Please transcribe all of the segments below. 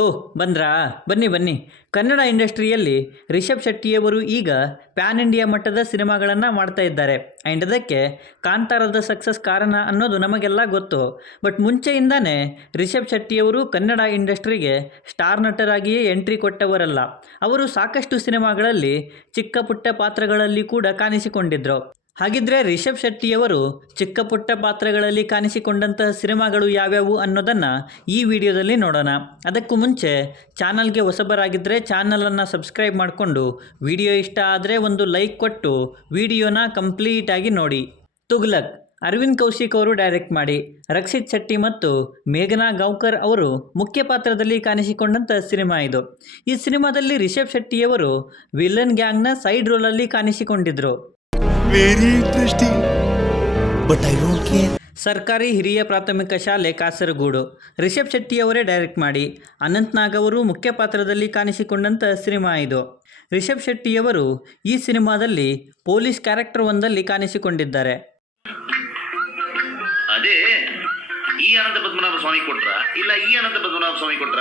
ಓಹ್ ಬಂದ್ರಾ? ಬನ್ನಿ ಬನ್ನಿ. ಕನ್ನಡ ಇಂಡಸ್ಟ್ರಿಯಲ್ಲಿ ರಿಷಬ್ ಶೆಟ್ಟಿಯವರು ಈಗ ಪ್ಯಾನ್ ಇಂಡಿಯಾ ಮಟ್ಟದ ಸಿನಿಮಾಗಳನ್ನು ಮಾಡ್ತಾ ಇದ್ದಾರೆ. ಆ್ಯಂಡ್ ಅದಕ್ಕೆ ಕಾಂತಾರದ ಸಕ್ಸಸ್ ಕಾರಣ ಅನ್ನೋದು ನಮಗೆಲ್ಲ ಗೊತ್ತು. ಬಟ್ ಮುಂಚೆಯಿಂದನೇ ರಿಷಬ್ ಶೆಟ್ಟಿಯವರು ಕನ್ನಡ ಇಂಡಸ್ಟ್ರಿಗೆ ಸ್ಟಾರ್ ನಟರಾಗಿಯೇ ಎಂಟ್ರಿ ಕೊಟ್ಟವರಲ್ಲ. ಅವರು ಸಾಕಷ್ಟು ಸಿನಿಮಾಗಳಲ್ಲಿ ಚಿಕ್ಕ ಪುಟ್ಟ ಪಾತ್ರಗಳಲ್ಲಿ ಕೂಡ ಕಾಣಿಸಿಕೊಂಡಿದ್ರು. ಹಾಗಿದ್ರೆ ರಿಷಬ್ ಶೆಟ್ಟಿಯವರು ಚಿಕ್ಕ ಪುಟ್ಟ ಪಾತ್ರಗಳಲ್ಲಿ ಕಾಣಿಸಿಕೊಂಡಂತಹ ಸಿನಿಮಾಗಳು ಯಾವ್ಯಾವು ಅನ್ನೋದನ್ನು ಈ ವಿಡಿಯೋದಲ್ಲಿ ನೋಡೋಣ. ಅದಕ್ಕೂ ಮುಂಚೆ ಚಾನಲ್ಗೆ ಹೊಸಬರಾಗಿದ್ದರೆ ಚಾನಲನ್ನು ಸಬ್ಸ್ಕ್ರೈಬ್ ಮಾಡಿಕೊಂಡು ವಿಡಿಯೋ ಇಷ್ಟ ಆದರೆ ಒಂದು ಲೈಕ್ ಕೊಟ್ಟು ವಿಡಿಯೋನ ಕಂಪ್ಲೀಟಾಗಿ ನೋಡಿ. ತುಗ್ಲಕ್ ಅರವಿಂದ್ ಕೌಶಿಕ್ ಅವರು ಡೈರೆಕ್ಟ್ ಮಾಡಿ ರಕ್ಷಿತ್ ಶೆಟ್ಟಿ ಮತ್ತು ಮೇಘನಾ ಗೌಕರ್ ಅವರು ಮುಖ್ಯ ಪಾತ್ರದಲ್ಲಿ ಕಾಣಿಸಿಕೊಂಡಂಥ ಸಿನಿಮಾ ಇದು. ಈ ಸಿನಿಮಾದಲ್ಲಿ ರಿಷಬ್ ಶೆಟ್ಟಿಯವರು ವಿಲನ್ ಗ್ಯಾಂಗ್ನ ಸೈಡ್ ರೋಲಲ್ಲಿ ಕಾಣಿಸಿಕೊಂಡಿದ್ರು. Very interesting, but I don't care. ಸರ್ಕಾರಿ ಹಿರಿಯ ಪ್ರಾಥಮಿಕ ಶಾಲೆ ಕಾಸರಗೋಡು ರಿಷಬ್ ಶೆಟ್ಟಿಯವರೇ ಡೈರೆಕ್ಟ್ ಮಾಡಿ ಅನಂತ್ ನಾಗ್ ಅವರು ಮುಖ್ಯ ಪಾತ್ರದಲ್ಲಿ ಕಾಣಿಸಿಕೊಂಡಂಥ ಸಿನಿಮಾ ಇದು. ರಿಷಬ್ ಶೆಟ್ಟಿಯವರು ಈ ಸಿನಿಮಾದಲ್ಲಿ ಪೊಲೀಸ್ ಕ್ಯಾರೆಕ್ಟರ್ ಒಂದಲ್ಲಿ ಕಾಣಿಸಿಕೊಂಡಿದ್ದಾರೆ. ಅದೇ ಈ ಅನಂತ ಪದ್ಮನಾಭ ಸ್ವಾಮಿ ಕೊಟ್ರ ಇಲ್ಲ ಈ ಅನಂತ ಪದ್ಮನಾಭ ಸ್ವಾಮಿ ಕೊಟ್ರ.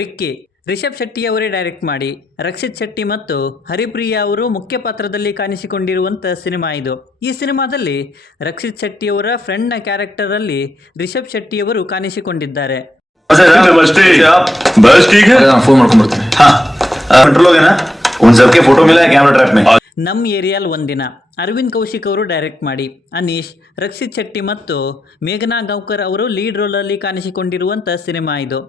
ರಿಕ್ಕಿ ರಿಷಬ್ ಶೆಟ್ಟಿಯವರೇ ಡೈರೆಕ್ಟ್ ಮಾಡಿ ರಕ್ಷಿತ್ ಶೆಟ್ಟಿ ಮತ್ತು ಹರಿಪ್ರಿಯಾ ಅವರು ಮುಖ್ಯ ಪಾತ್ರದಲ್ಲಿ ಕಾಣಿಸಿಕೊಂಡಿರುವಂಥ ಸಿನಿಮಾ ಇದು. ಈ ಸಿನಿಮಾದಲ್ಲಿ ರಕ್ಷಿತ್ ಶೆಟ್ಟಿಯವರ ಫ್ರೆಂಡ್ನ ಕ್ಯಾರೆಕ್ಟರಲ್ಲಿ ರಿಷಬ್ ಶೆಟ್ಟಿಯವರು ಕಾಣಿಸಿಕೊಂಡಿದ್ದಾರೆ. ನಮ್ ಏರಿಯಾಲ್ ಒಂದಿನ ಅರವಿಂದ್ ಕೌಶಿಕ್ ಅವರು ಡೈರೆಕ್ಟ್ ಮಾಡಿ ಅನೀಶ್, ರಕ್ಷಿತ್ ಶೆಟ್ಟಿ ಮತ್ತು ಮೇಘನಾ ಗೌಕರ್ ಅವರು ಲೀಡ್ ರೋಲಲ್ಲಿ ಕಾಣಿಸಿಕೊಂಡಿರುವಂಥ ಸಿನಿಮಾ ಇದು.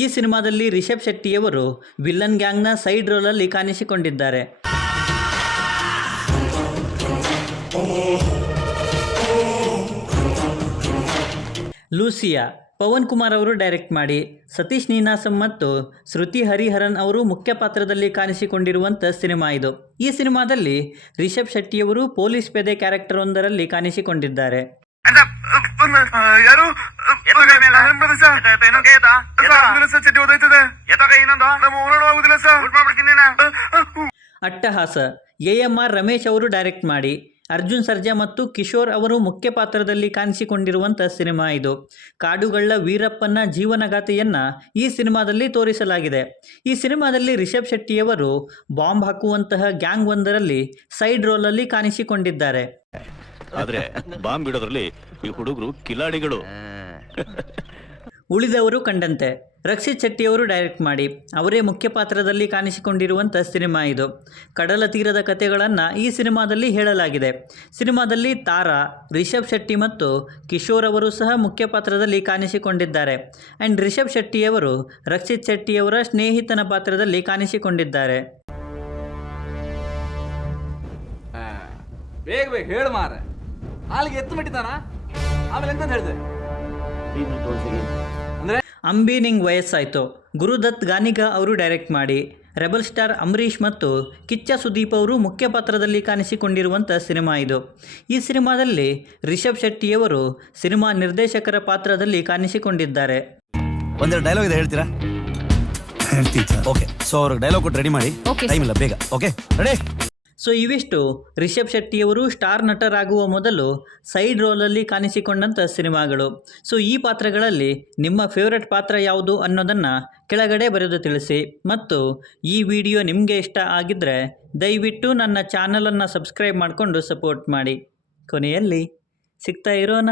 ಈ ಸಿನಿಮಾದಲ್ಲಿ ರಿಷಬ್ ಶೆಟ್ಟಿಯವರು ವಿಲನ್ ಗ್ಯಾಂಗ್ನ ಸೈಡ್ ರೋಲಲ್ಲಿ ಕಾಣಿಸಿಕೊಂಡಿದ್ದಾರೆ. ಲೂಸಿಯಾ ಪವನ್ ಕುಮಾರ್ ಅವರು ಡೈರೆಕ್ಟ್ ಮಾಡಿ ಸತೀಶ್ ನೀನಾಸಂ ಮತ್ತು ಶ್ರುತಿ ಹರಿಹರನ್ ಅವರು ಮುಖ್ಯ ಪಾತ್ರದಲ್ಲಿ ಕಾಣಿಸಿಕೊಂಡಿರುವಂಥ ಸಿನಿಮಾ ಇದು. ಈ ಸಿನಿಮಾದಲ್ಲಿ ರಿಷಬ್ ಶೆಟ್ಟಿಯವರು ಪೊಲೀಸ್ ಪೇದೆ ಕ್ಯಾರೆಕ್ಟರ್ ಒಂದರಲ್ಲಿ ಕಾಣಿಸಿಕೊಂಡಿದ್ದಾರೆ. ಅಟ್ಟಹಾಸ AMR ರಮೇಶ್ ಅವರು ಡೈರೆಕ್ಟ್ ಮಾಡಿ ಅರ್ಜುನ್ ಸರ್ಜಾ ಮತ್ತು ಕಿಶೋರ್ ಅವರು ಮುಖ್ಯ ಪಾತ್ರದಲ್ಲಿ ಕಾಣಿಸಿಕೊಂಡಿರುವಂಥ ಸಿನಿಮಾ ಇದು. ಕಾಡುಗಳ್ಳ ವೀರಪ್ಪನ ಜೀವನಗಾಥೆಯನ್ನು ಈ ಸಿನಿಮಾದಲ್ಲಿ ತೋರಿಸಲಾಗಿದೆ. ಈ ಸಿನಿಮಾದಲ್ಲಿ ರಿಷಬ್ ಶೆಟ್ಟಿಯವರು ಬಾಂಬ್ ಹಾಕುವಂತಹ ಗ್ಯಾಂಗ್ ಒಂದರಲ್ಲಿ ಸೈಡ್ ರೋಲಲ್ಲಿ ಕಾಣಿಸಿಕೊಂಡಿದ್ದಾರೆ. ಆದ್ರೆ ಬಾಂಬ್ ಬಿಡೋದ್ರಲ್ಲಿ ಈ ಹುಡುಗರು ಕಿಲಾಡಿಗಳು. ಉಳಿದವರು ಕಂಡಂತೆ ರಕ್ಷಿತ್ ಶೆಟ್ಟಿಯವರು ಡೈರೆಕ್ಟ್ ಮಾಡಿ ಅವರೇ ಮುಖ್ಯ ಪಾತ್ರದಲ್ಲಿ ಕಾಣಿಸಿಕೊಂಡಿರುವಂಥ ಸಿನಿಮಾ ಇದು. ಕಡಲ ತೀರದ ಕಥೆಗಳನ್ನು ಈ ಸಿನಿಮಾದಲ್ಲಿ ಹೇಳಲಾಗಿದೆ. ಸಿನಿಮಾದಲ್ಲಿ ತಾರಾ, ರಿಷಬ್ ಶೆಟ್ಟಿ ಮತ್ತು ಕಿಶೋರ್ ಅವರು ಸಹ ಮುಖ್ಯ ಪಾತ್ರದಲ್ಲಿ ಕಾಣಿಸಿಕೊಂಡಿದ್ದಾರೆ. ಆ್ಯಂಡ್ ರಿಷಬ್ ಶೆಟ್ಟಿಯವರು ರಕ್ಷಿತ್ ಶೆಟ್ಟಿಯವರ ಸ್ನೇಹಿತನ ಪಾತ್ರದಲ್ಲಿ ಕಾಣಿಸಿಕೊಂಡಿದ್ದಾರೆ. ಬೇಗ ಬೇಗ ಹೇಳು ಮಾರ, ಹಾಲಿಗೆ ಎತ್ತು ಬಿಟ್ಟಿದ್ದಾನ, ಆಮೇಲೆ ಎಂತ ಹೇಳಿದೆ ಅಂದರೆ ಅಂಬಿ ನಿಂಗ್ ವಯಸ್ಸಾಯಿತು ಗುರುದತ್ ಗಾನಿಗ ಅವರು ಡೈರೆಕ್ಟ್ ಮಾಡಿ ರೆಬಲ್ ಸ್ಟಾರ್ ಅಂಬರೀಷ್ ಮತ್ತು ಕಿಚ್ಚ ಸುದೀಪ್ ಅವರು ಮುಖ್ಯ ಪಾತ್ರದಲ್ಲಿ ಕಾಣಿಸಿಕೊಂಡಿರುವಂಥ ಸಿನಿಮಾ ಇದು. ಈ ಸಿನಿಮಾದಲ್ಲಿ ರಿಷಬ್ ಶೆಟ್ಟಿಯವರು ಸಿನಿಮಾ ನಿರ್ದೇಶಕರ ಪಾತ್ರದಲ್ಲಿ ಕಾಣಿಸಿಕೊಂಡಿದ್ದಾರೆ. ಒಂದೆರಡು ಡೈಲಾಗ್ ಇದೆ, ಹೇಳ್ತೀರಾ? ಓಕೆ, ಸೊ ಅವ್ರಿಗೆ ಡೈಲಾಗ್ ಕೊಟ್ಟು ರೆಡಿ ಮಾಡಿ, ಟೈಮ್ ಇಲ್ಲ, ಬೇಗ. Okay ready? ಸೊ ಇವಿಷ್ಟು ರಿಷಬ್ ಶೆಟ್ಟಿಯವರು ಸ್ಟಾರ್ ನಟರಾಗುವ ಮೊದಲು ಸೈಡ್ ರೋಲಲ್ಲಿ ಕಾಣಿಸಿಕೊಂಡಂಥ ಸಿನಿಮಾಗಳು. ಸೊ ಈ ಪಾತ್ರಗಳಲ್ಲಿ ನಿಮ್ಮ ಫೇವ್ರೆಟ್ ಪಾತ್ರ ಯಾವುದು ಅನ್ನೋದನ್ನು ಕೆಳಗಡೆ ಬರೆದು ತಿಳಿಸಿ. ಮತ್ತು ಈ ವಿಡಿಯೋ ನಿಮಗೆ ಇಷ್ಟ ಆಗಿದ್ದರೆ ದಯವಿಟ್ಟು ನನ್ನ ಚಾನಲನ್ನು ಸಬ್ಸ್ಕ್ರೈಬ್ ಮಾಡಿಕೊಂಡು ಸಪೋರ್ಟ್ ಮಾಡಿ. ಕೊನೆಯಲ್ಲಿ ಸಿಗ್ತಾ ಇರೋಣ.